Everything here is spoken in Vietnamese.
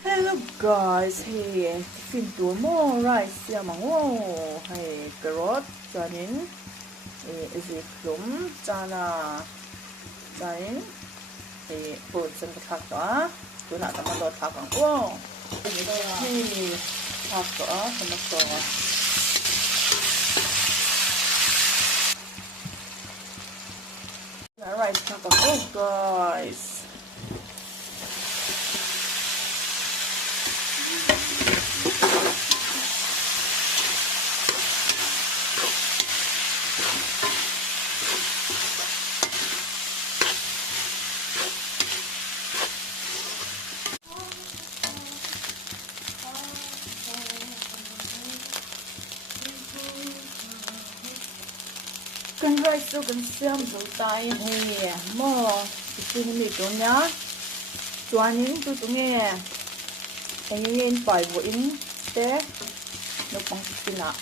Hello guys, hey, fin tua mo rice ya mango, hey carrot, janin, isi plum, jana, janin, hey pun sen ketak toa, tu nak sama dot kakang, wow, hey tak toa sama toa. Rice kakang, oh guys. Cần rice cho cần xem dấu tay hè mò cái này chỗ nhá choan những tôi nghe anh yên phải bộ in té nó bằng cái nào